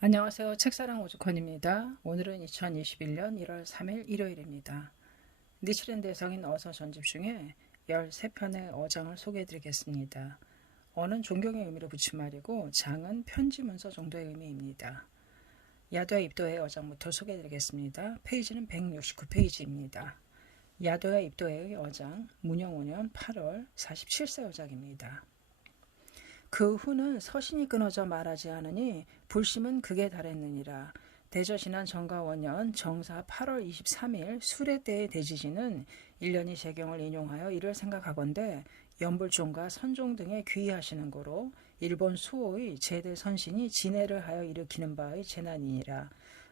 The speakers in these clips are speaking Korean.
안녕하세요. 책사랑 오죽헌입니다. 오늘은 2021년 1월 3일 일요일입니다. 니치렌 대성인 어서 전집 중에 13편의 어장을 소개해드리겠습니다. 어는 존경의 의미로 붙인 말이고 장은 편지 문서 정도의 의미입니다. 야도야 입도의 어장부터 소개해드리겠습니다. 페이지는 169페이지입니다. 야도야 입도의 어장 문영 5년 8월 47세 어장입니다. 그 후는 서신이 끊어져 말하지 않으니 불심은 극에 달했느니라. 대저 지난 정가 원년 정사 8월 23일 수레 때의 대지진은 1년이 재경을 인용하여 이를 생각하건대 연불종과 선종 등에 귀의하시는 거로 일본 수호의 제대 선신이 진해를 하여 일으키는 바의 재난이니라.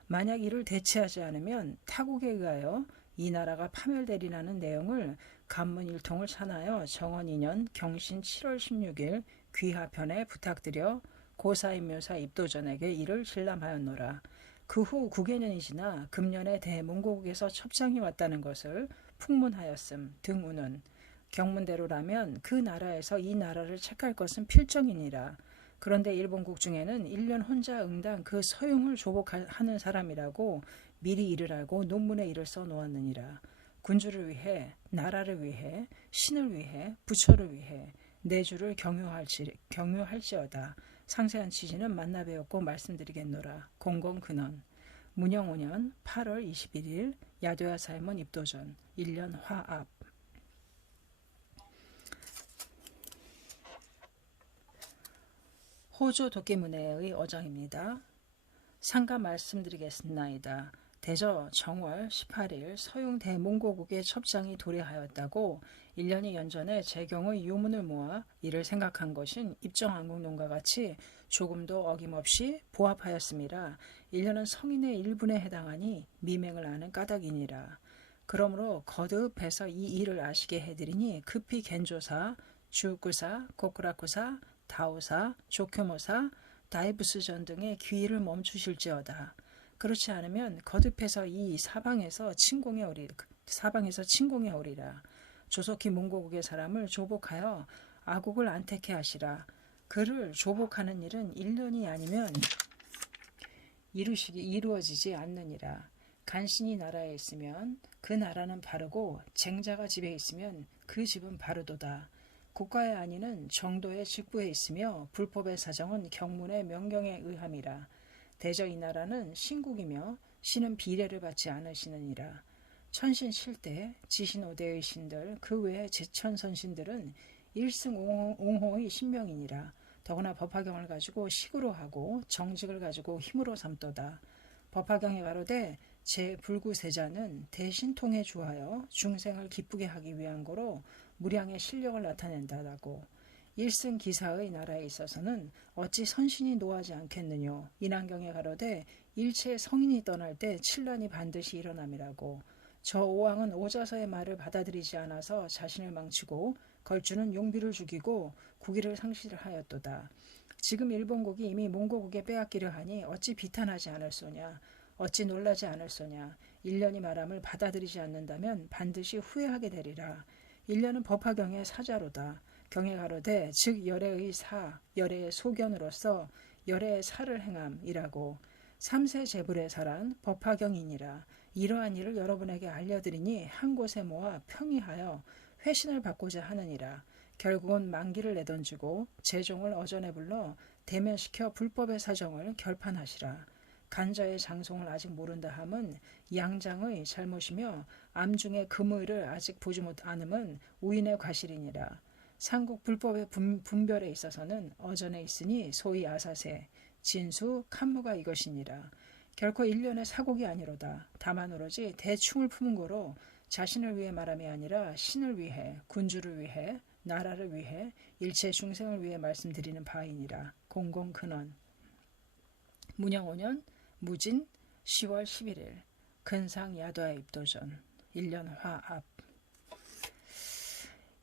만약 이를 대체하지 않으면 타국에 의하여 이 나라가 파멸되리라는 내용을 간문 일통을 찬하여 정원 2년 경신 7월 16일 귀하편에 부탁드려 고사인묘사 입도전에게 이를 실람하였노라. 그 후 9개년이 지나 금년에 대문고국에서 첩장이 왔다는 것을 풍문하였음 등우는 경문대로라면 그 나라에서 이 나라를 책할 것은 필정이니라. 그런데 일본국 중에는 1년 혼자 응당 그 서용을 조복하는 사람이라고 미리 이를 알고 논문에 이를 써놓았느니라. 군주를 위해, 나라를 위해, 신을 위해, 부처를 위해 내주를 경유할지어다. 상세한 취지는 만나 배웠고 말씀드리겠노라. 공공근원 문영 5년 8월 21일 야도야 사임원 입도전 1년 화합. 호조 도끼문해의 어장입니다. 상가 말씀드리겠나이다. 대저 정월 18일 서용 대몽고국의 첩장이 도래하였다고 1년이 연전에 재경의 유문을 모아 이를 생각한 것은 입정한국론과 같이 조금도 어김없이 보합하였음이라. 1년은 성인의 일분에 해당하니 미맹을 아는 까닭이니라. 그러므로 거듭해서 이 일을 아시게 해드리니 급히 겐조사, 주구사, 고쿠라쿠사, 다오사, 조교모사, 다이부스전 등의 귀의를 멈추실지어다. 그렇지 않으면 거듭해서 이 사방에서 침공해 오리라. 조속히 몽고국의 사람을 조복하여 아국을 안택해 하시라. 그를 조복하는 일은 1년이 아니면 이루어지지 않느니라. 간신이 나라에 있으면 그 나라는 바르고 쟁자가 집에 있으면 그 집은 바르도다. 국가의 안위는 정도의 직부에 있으며 불법의 사정은 경문의 명경에 의함이라. 대저 이 나라는 신국이며 신은 비례를 받지 않으시느니라. 천신 7대 지신 5대의 신들 그 외의 제천선신들은 일승 옹호의 신명이니라. 더구나 법화경을 가지고 식으로 하고 정직을 가지고 힘으로 삼도다. 법화경에 가로되 제 불구세자는 대신통에 주하여 중생을 기쁘게 하기 위한 거로 무량의 실력을 나타낸다라고. 일승기사의 나라에 있어서는 어찌 선신이 노하지 않겠느뇨. 인왕경에 가로되 일체 성인이 떠날 때 칠란이 반드시 일어남이라고. 저 오왕은 오자서의 말을 받아들이지 않아서 자신을 망치고 걸주는 용비를 죽이고 국위를 상실하였도다. 지금 일본국이 이미 몽고국에 빼앗기려 하니 어찌 비탄하지 않을소냐. 어찌 놀라지 않을소냐. 일년이 말함을 받아들이지 않는다면 반드시 후회하게 되리라. 일년은 법화경의 사자로다. 경에 가로되 즉 열애의 사, 열애의 소견으로서 열애의 사를 행함이라고. 삼세 제불의 사란 법화경이니라. 이러한 일을 여러분에게 알려드리니 한 곳에 모아 평의하여 회신을 받고자 하느니라. 결국은 만기를 내던지고 재종을 어전에 불러 대면시켜 불법의 사정을 결판하시라. 간자의 장송을 아직 모른다 함은 양장의 잘못이며 암중의 금의를 아직 보지 못하음은 우인의 과실이니라. 삼국 불법의 분별에 있어서는 어전에 있으니 소위 아사세, 진수, 칸무가 이것이니라. 결코 일련의 사곡이 아니로다. 다만 오로지 대충을 품은 거로 자신을 위해 말함이 아니라 신을 위해, 군주를 위해, 나라를 위해, 일체 중생을 위해 말씀드리는 바이니라. 공공근원 문영 5년 무진 10월 11일 근상 야도야 입도전 1년 화합.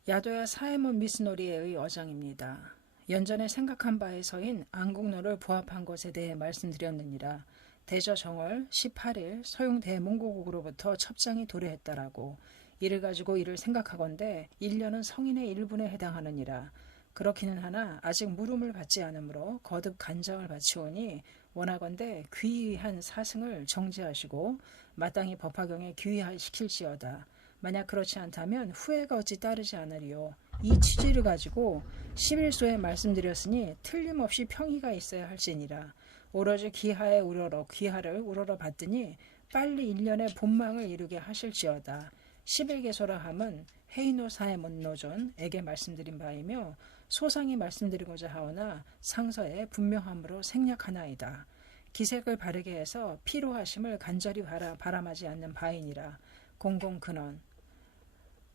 야도야 사해문 미스노리에의 어장입니다. 연전에 생각한 바에서인 안국노를 부합한 것에 대해 말씀드렸느니라. 대저 정월 18일 서용 대몽고국으로부터 첩장이 도래했다라고. 이를 가지고 이를 생각하건대 1년은 성인의 일분에 해당하느니라. 그렇기는 하나 아직 물음을 받지 않으므로 거듭 간장을 바치오니 원하건대 귀한 사승을 정지하시고 마땅히 법화경에 귀의시킬지어다. 만약 그렇지 않다면 후회가 어찌 따르지 않으리요. 이 취지를 가지고 11소에 말씀드렸으니 틀림없이 평의가 있어야 할지니라. 오로지 귀하를 우러러 받더니 빨리 1년의 본망을 이루게 하실지어다. 11개소라 함은 헤이노사의 문노전에게 말씀드린 바이며 소상히 말씀드리고자 하오나 상서에 분명함으로 생략하나이다. 기색을 바르게 해서 피로하심을 간절히 바람하지 않는 바이니라. 공공근원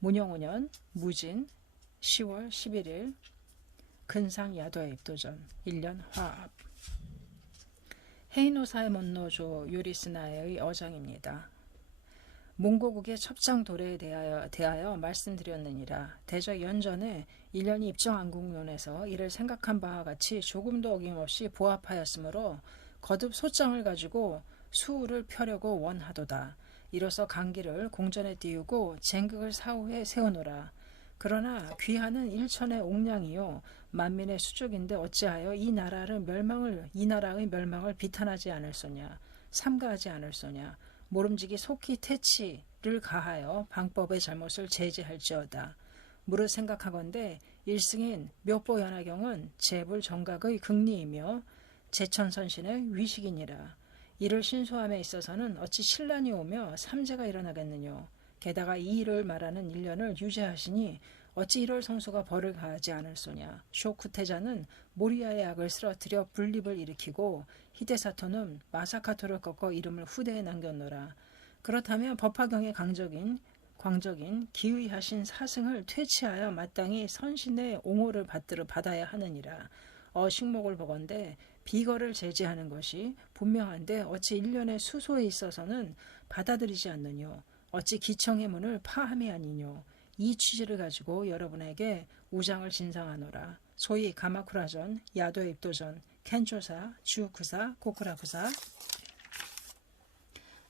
문영오년 무진 10월 11일 근상 야도의 입도전 1년 화합. 헤이노사의 문노조 유리스나의 어장입니다. 몽고국의 첩장 도래에 대하여 말씀드렸느니라. 대저 연전에 1년이 입정안국론에서 이를 생각한 바와 같이 조금도 어김없이 부합하였으므로 거듭 소장을 가지고 수우를 펴려고 원하도다. 이로써 강기를 공전에 띄우고 쟁극을 사후에 세우노라. 그러나 귀하는 일천의 옥량이요 만민의 수족인데 어찌하여 이 나라의 멸망을 비탄하지 않을소냐, 삼가하지 않을소냐. 모름지기 속히 태치를 가하여 방법의 잘못을 제지할지어다. 무릇 생각하건대 일승인 묘보연화경은 재불 정각의 극리이며 제천선신의 위식이니라. 이를 신소함에 있어서는 어찌 신란이 오며 삼재가 일어나겠느뇨. 게다가 이 일을 말하는 1년을 유죄하시니 어찌 1월 성소가 벌을 가하지 않을소냐. 쇼쿠테자는 모리아의 악을 쓰러뜨려 분립을 일으키고 히데사토는 마사카토를 꺾어 이름을 후대에 남겼노라. 그렇다면 법화경의 광적인 기의하신 사승을 퇴치하여 마땅히 선신의 옹호를 받아야 하느니라. 식목을 보건대 비거를 제지하는 것이 분명한데 어찌 1년의 수소에 있어서는 받아들이지 않느뇨. 어찌 기청의 문을 파함이 아니뇨. 이 취지를 가지고 여러분에게 우장을 진상하노라. 소위 가마쿠라전, 야도 입도전, 켄초사, 주쿠사, 고쿠라쿠사,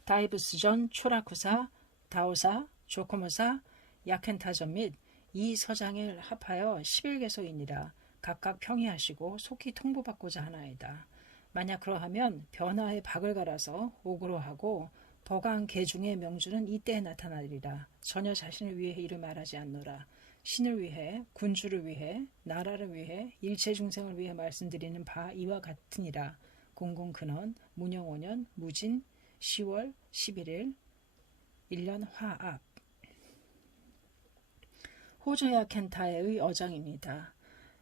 다이브스전, 초라쿠사, 다오사, 조코모사, 야켄타전 및 이 서장을 합하여 11개소이니라. 각각 평의하시고 속히 통보받고자 하나이다. 만약 그러하면 변화의 박을 갈아서 옥으로 하고 더강 계중의 명주는 이때에 나타나리라. 전혀 자신을 위해 이를 말하지 않노라. 신을 위해, 군주를 위해, 나라를 위해, 일체 중생을 위해 말씀드리는 바 이와 같으니라. 공공근원 문영오년 무진 10월 11일 1년 화합. 호조야 켄타의 어장입니다.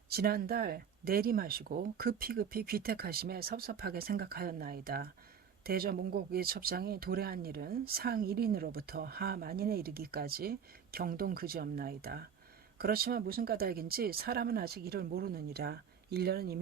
지난달 내리마시고 급히 귀택하심에 섭섭하게 생각하였나이다. 대저 몽고국의 첩장이 도래한 일은 상 1인으로부터 하 만인에 이르기까지 경동 그지없나이다. 그렇지만 무슨 까닭인지 사람은 아직 이를 모르느니라. 1년은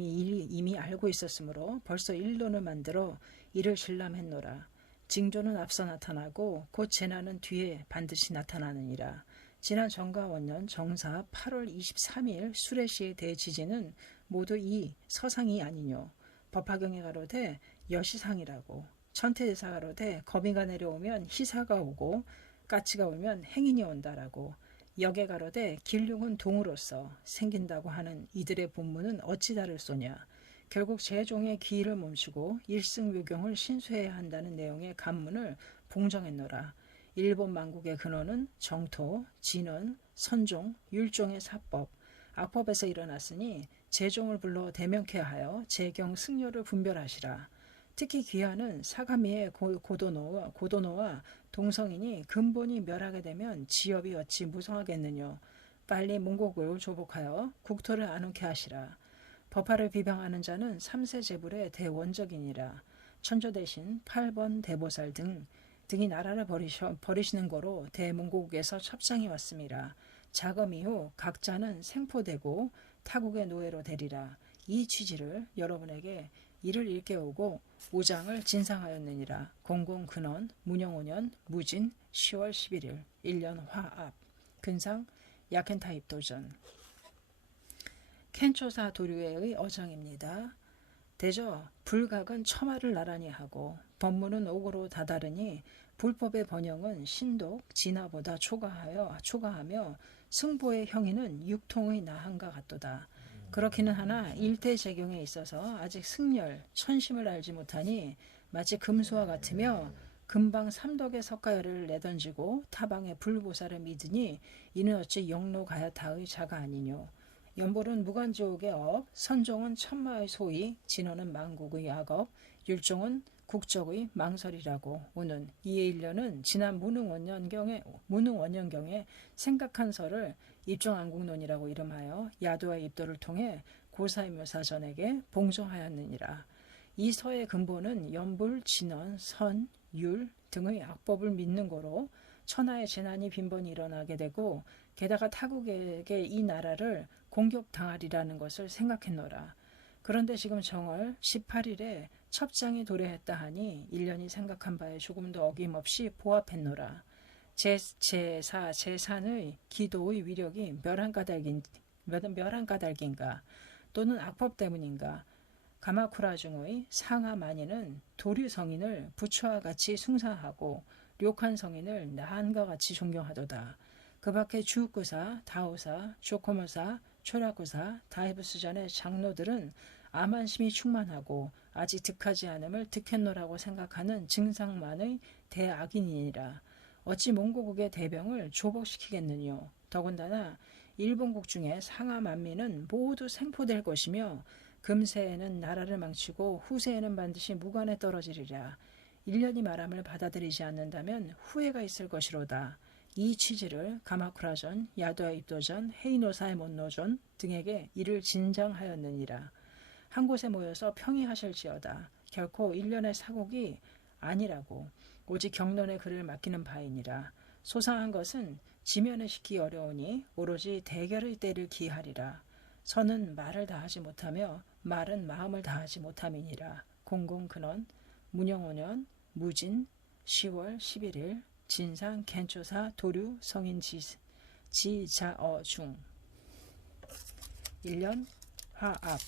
이미 알고 있었으므로 벌써 1년을 만들어 이를 실람했노라. 징조는 앞서 나타나고 곧 재난은 뒤에 반드시 나타나느니라. 지난 정가원년 정사 8월 23일 수레시의 대지진은 모두 이 서상이 아니뇨. 법화경에 가로되 여시상이라고, 천태대사 가로되 거미가 내려오면 희사가 오고 까치가 오면 행인이 온다라고, 역에 가로되 길흉은 동으로서 생긴다고 하는 이들의 본문은 어찌 다를소냐. 결국 제종의 기일을 멈추고 일승묘경을 신수해야 한다는 내용의 간문을 봉정했노라. 일본 만국의 근원은 정토, 진원, 선종, 율종의 사법, 악법에서 일어났으니 제종을 불러 대명케 하여 제경 승려를 분별하시라. 특히 귀하는 사가미의 고도노와 동성인이 근본이 멸하게 되면 지업이 어찌 무성하겠느뇨. 빨리 몽고국을 조복하여 국토를 안놓게 하시라. 법화를 비방하는 자는 3세 제불의 대원적이니라. 천조 대신 8번 대보살 등이 나라를 버리시는 거로 대몽고국에서 첩장이 왔습니다. 자금 이후 각자는 생포되고 타국의 노예로 되리라. 이 취지를 여러분에게 이를 일깨우고 우장을 진상하였느니라. 공공근원 문영오년 무진 10월 11일 1년 화합. 근상 야켄타 입도전. 켄초사 도류의 어장입니다. 대저 불각은 처마를 나란히 하고 법문은 옥으로 다다르니 불법의 번영은 신독, 진화보다 초가하며 승보의 형이는 육통의 나한과 같도다. 그렇기는 하나 일대재경에 있어서 아직 승열, 천심을 알지 못하니 마치 금수와 같으며 금방 삼덕의 석가열을 내던지고 타방의 불보살을 믿으니 이는 어찌 영로가야타의 자가 아니뇨. 연볼은 무간지옥의 업, 선종은 천마의 소위, 진호는 만국의 악업, 율종은 국적의 망설이라고. 오는 이에 일련은 지난 무능원년경에 생각한 설을 입종안국론이라고 이름하여 야도의 입도를 통해 고사의묘사전에게 봉정하였느니라. 이 서의 근본은 연불, 진원, 선, 율 등의 악법을 믿는 거로 천하의 재난이 빈번히 일어나게 되고 게다가 타국에게 이 나라를 공격당하리라는 것을 생각했노라. 그런데 지금 정월 18일에 첩장이 도래했다 하니 일련이 생각한 바에 조금도 어김없이 보합했노라. 제사, 제산의 기도의 위력이 멸한 까닭인가 또는 악법 때문인가. 가마쿠라 중의 상하 만인은 도류 성인을 부처와 같이 숭상하고 료칸 성인을 나한과 같이 존경하도다. 그 밖에 주구사, 다오사, 조코모사, 초라구사, 다이브스전의 장로들은 아만심이 충만하고 아직 득하지 않음을 득했노라고 생각하는 증상만의 대악인이니라. 어찌 몽고국의 대병을 조복시키겠느뇨. 더군다나 일본국 중에 상하 만민은 모두 생포될 것이며 금세에는 나라를 망치고 후세에는 반드시 무관에 떨어지리라. 일련이 말함을 받아들이지 않는다면 후회가 있을 것이로다. 이 취지를 가마쿠라전, 야도의 입도전, 헤이노사의 못노전 등에게 이를 진장하였느니라. 한 곳에 모여서 평의하실지어다. 결코 일련의 사곡이 아니라고. 오직 경론의 글을 맡기는 바이니라. 소상한 것은 지면에 시키기 어려우니 오로지 대결의 때를 기하리라. 선은 말을 다하지 못하며 말은 마음을 다하지 못함이니라. 공공근원, 문영오년, 무진, 10월 11일, 진상, 겐초사, 도류, 성인 지자어중. 1년 화합.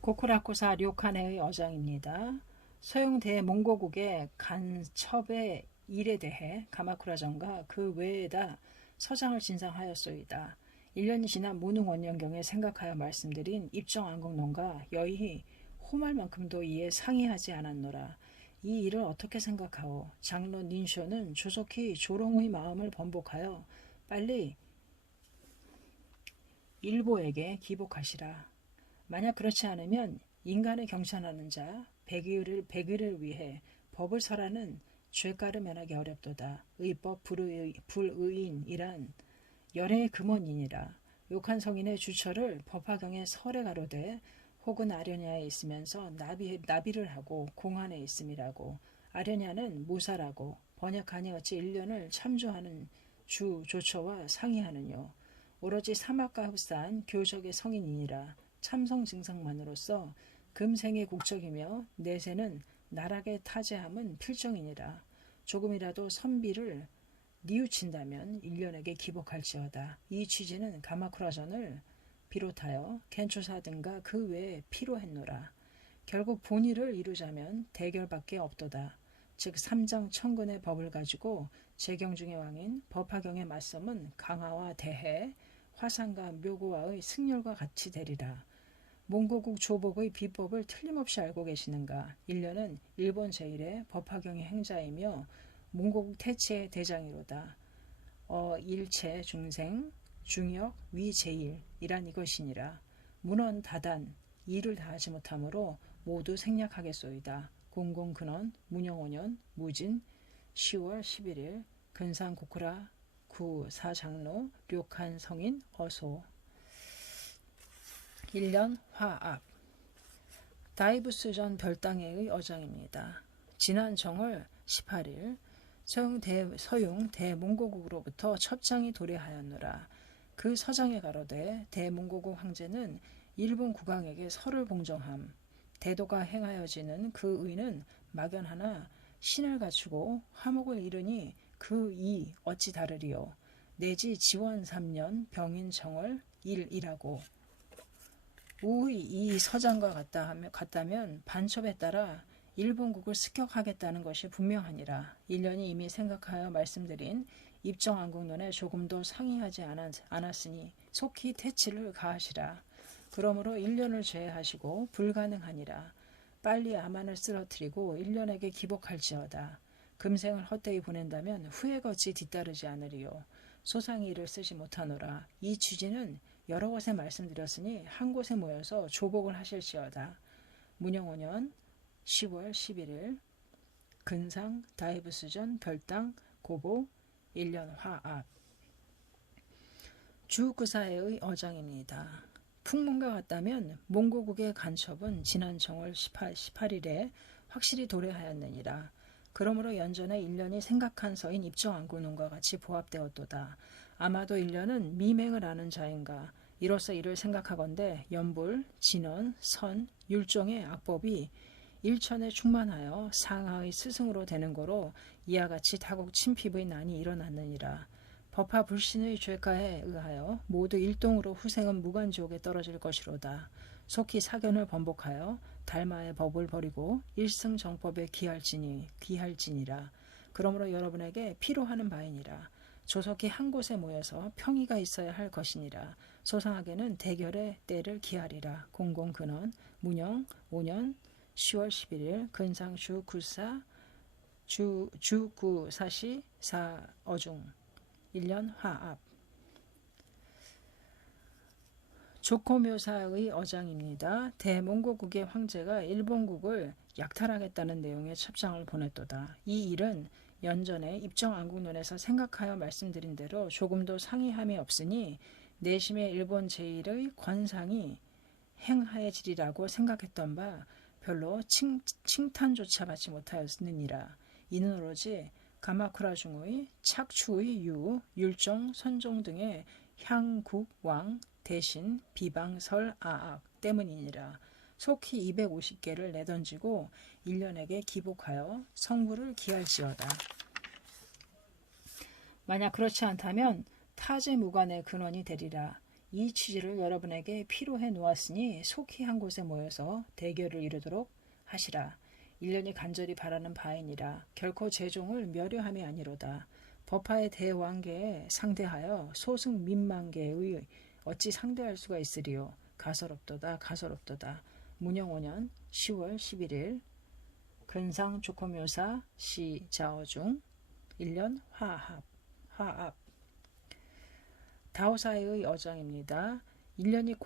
고쿠라쿠사 료칸의 어장입니다. 서용 대몽고국의 간첩의 일에 대해 가마쿠라전과 그 외에다 서장을 진상하였소이다. 1년이 지난 무능원년경에 생각하여 말씀드린 입정안국론과 여의 호말만큼도 이에 상의하지 않았노라. 이 일을 어떻게 생각하오? 장로 닌쇼는 조속히 조롱의 마음을 번복하여 빨리 일보에게 기복하시라. 만약 그렇지 않으면 인간을 경찬하는 자 백의를 위해 법을 설하는 죄가를 면하기 어렵도다. 의법 불의인이란 열애의 금원이니라. 욕한 성인의 주처를 법화경에 설에 가로되 혹은 아련야에 있으면서 나비를 하고 공안에 있음이라고. 아련야는 무사라고. 번역하니 어찌 일련을 참조하는 주 조처와 상의하느뇨. 오로지 사막과 흡사한 교적의 성인이니라. 참성 증상만으로서 금생의 국적이며 내세는 나락의 타제함은 필정이니라. 조금이라도 선비를 뉘우친다면 일련에게 기복할지어다. 이 취지는 가마쿠라전을 비롯하여 겐초사 등과 그 외에 필요했노라. 결국 본의를 이루자면 대결밖에 없도다. 즉 삼장 천근의 법을 가지고 재경중의 왕인 법화경의 맞섬은 강화와 대해, 화상과 묘고와의 승열과 같이 되리라. 몽고국 조복의 비법을 틀림없이 알고 계시는가? 일련은 일본 제1의 법화경의 행자이며 몽고국 태치의 대장이로다. 일체 중생, 중역, 위제일이란 이것이니라. 문원 다단, 일을 다하지 못하므로 모두 생략하겠소이다. 공공근원, 문영오년, 무진, 10월 11일, 근상 고쿠라 구사장로, 료칸 성인, 어소. 1년 화합. 다이부스전 별당회의 어장입니다. 지난 정월 18일 서용 대몽고국으로부터 첩장이 도래하였노라. 그 서장에 가로되 대몽고국 황제는 일본 국왕에게 설을 봉정함. 대도가 행하여지는 그 의는 막연하나 신을 갖추고 화목을 이루니 그 이 어찌 다르리요. 내지 지원 3년 병인 정월 1이라고. 우의 이 서장과 같다면 반첩에 따라 일본국을 습격하겠다는 것이 분명하니라. 일련이 이미 생각하여 말씀드린 입정안국론에 조금도 상의하지 않았으니 속히 태치를 가하시라. 그러므로 1년을 제하시고 불가능하니라. 빨리 아만을 쓰러뜨리고 1년에게 기복할지어다. 금생을 헛되이 보낸다면 후회가 어찌 뒤따르지 않으리요. 소상히 이를 쓰지 못하노라. 이 취지는 여러 곳에 말씀드렸으니 한 곳에 모여서 조복을 하실지어다. 문영 5년 10월 11일 근상 다이브스전 별당 고보 1년 화합. 주구사해의 어장입니다. 풍문과 같다면 몽고국의 간첩은 지난 정월 18일에 확실히 도래하였느니라. 그러므로 연전에 1년이 생각한 서인 입정안군론과 같이 보합되었도다. 아마도 1년은 미맹을 아는 자인가. 이로써 이를 생각하건대 연불, 진원, 선, 율종의 악법이 일천에 충만하여 상하의 스승으로 되는 거로 이와 같이 타국 침핍의 난이 일어났느니라. 법화 불신의 죄가에 의하여 모두 일동으로 후생은 무간지옥에 떨어질 것이로다. 속히 사견을 번복하여 달마의 법을 버리고 일승정법에 귀할지니라. 그러므로 여러분에게 필요하는 바이니라. 조속히 한 곳에 모여서 평의가 있어야 할 것이니라. 소상하게는 대결의 때를 기하리라. 공공근원 문영 5년 10월 11일 근상주 구사 주구사시 사어중 1년 화합. 조코묘사의 어장입니다. 대몽고국의 황제가 일본국을 약탈하겠다는 내용의 첩장을 보냈도다. 이 일은 연전에 입정안국론에서 생각하여 말씀드린 대로 조금도 상의함이 없으니 내심의 일본 제1의 관상이 행하여지리라고 생각했던 바 별로 칭탄조차 받지 못하였느니라. 이는 오로지 가마쿠라 중의 착추의 유, 율종, 선종 등의 향국왕 대신 비방설 아악 때문이니라. 속히 250개를 내던지고 1년에게 기복하여 성부를 기할지어다. 만약 그렇지 않다면 타제무관의 근원이 되리라. 이 취지를 여러분에게 피로해 놓았으니 속히 한 곳에 모여서 대결을 이루도록 하시라. 1년이 간절히 바라는 바이니라. 결코 제종을 멸효함이 아니로다. 법화의 대왕계에 상대하여 소승 민만계의 어찌 상대할 수가 있으리요. 가소롭도다 가소롭도다. 문영 5년 10월 11일 근상 조코묘사 시자어중 1년 화합. 다오사의 어장입니다. 1년이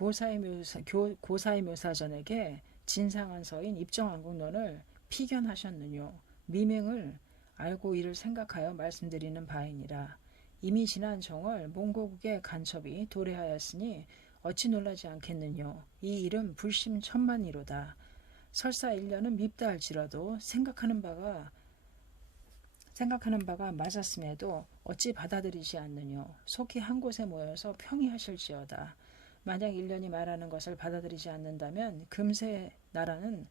고사의 묘사전에게 진상한 서인 입정안국론을 피견하셨느뇨. 미명을 알고 이를 생각하여 말씀드리는 바이니라. 이미 지난 정월 몽고국의 간첩이 도래하였으니 어찌 놀라지 않겠느뇨. 이 일은 불심천만이로다. 설사 1년은 밉다 할지라도 생각하는 바가 맞았음에도 어찌 받아들이지 않느뇨. 속히 한 곳에 모여서 평의하실지어다. 만약 1년이 말하는 것을 받아들이지 않는다면 금세는 나라를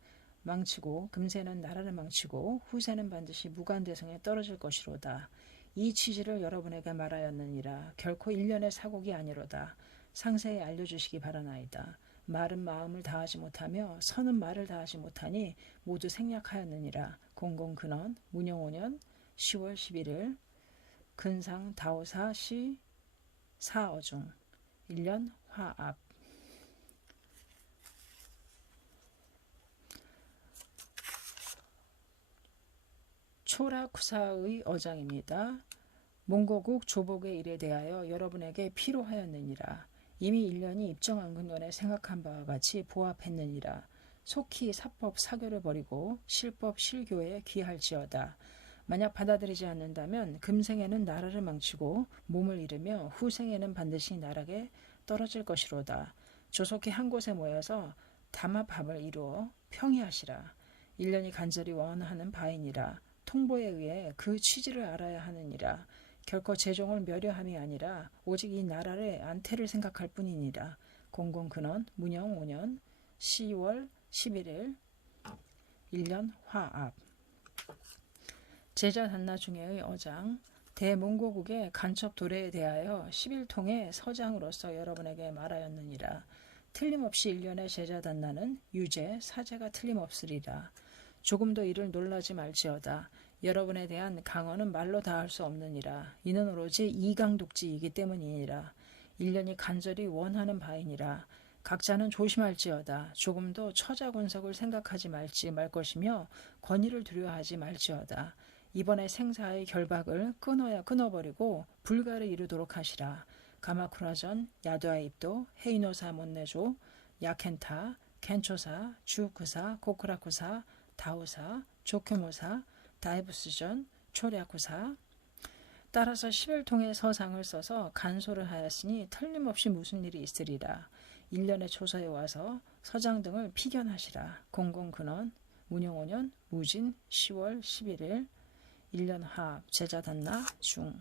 망치고 후세는 반드시 무간대성에 떨어질 것이로다. 이 취지를 여러분에게 말하였느니라. 결코 1년의 사곡이 아니로다. 상세히 알려주시기 바라나이다. 말은 마음을 다하지 못하며 선은 말을 다하지 못하니 모두 생략하였느니라. 공공근원 문영 5년 10월 11일 근상 다오사 시 사어중 1년 화합. 초라쿠사의 어장입니다. 몽고국 조복의 일에 대하여 여러분에게 피로하였느니라. 이미 1년이 입정안국론에 생각한 바와 같이 보합했느니라. 속히 사법 사교를 버리고 실법 실교에 귀할지어다. 만약 받아들이지 않는다면 금생에는 나라를 망치고 몸을 잃으며 후생에는 반드시 나락에 떨어질 것이로다. 조속히 한 곳에 모여서 담합합을 이루어 평의하시라. 1년이 간절히 원하는 바이니라. 통보에 의해 그 취지를 알아야 하느니라. 결코 제종을 멸효함이 아니라 오직 이 나라의 안태를 생각할 뿐이니라. 공공근원 문영 5년 10월 11일 1년 화합. 제자단나 중에의 어장. 대몽고국의 간첩 도래에 대하여 11통의 서장으로서 여러분에게 말하였느니라. 틀림없이 1년의 제자단나는 유죄, 사죄가 틀림없으리라. 조금도 이를 놀라지 말지어다. 여러분에 대한 강언은 말로 다할 수 없느니라. 이는 오로지 이강독지이기 때문이니라. 일년이 간절히 원하는 바이니라. 각자는 조심할지어다. 조금도 처자군석을 생각하지 말 것이며 권위를 두려워하지 말지어다. 이번에 생사의 결박을 끊어야 끊어버리고 불가를 이루도록 하시라. 가마쿠라전, 야두아입도, 헤이노사 몬네조, 야켄타, 켄초사, 주크사, 고크라쿠사, 다우사, 조큐모사, 다이부스전, 초랴쿠사. 따라서 11통의 서상을 써서 간소를 하였으니 틀림없이 무슨 일이 있으리라. 1년의 초서에 와서 서장 등을 피견하시라. 공공근원, 문영 5년, 무진 10월 11일, 1년 합, 제자단나 중.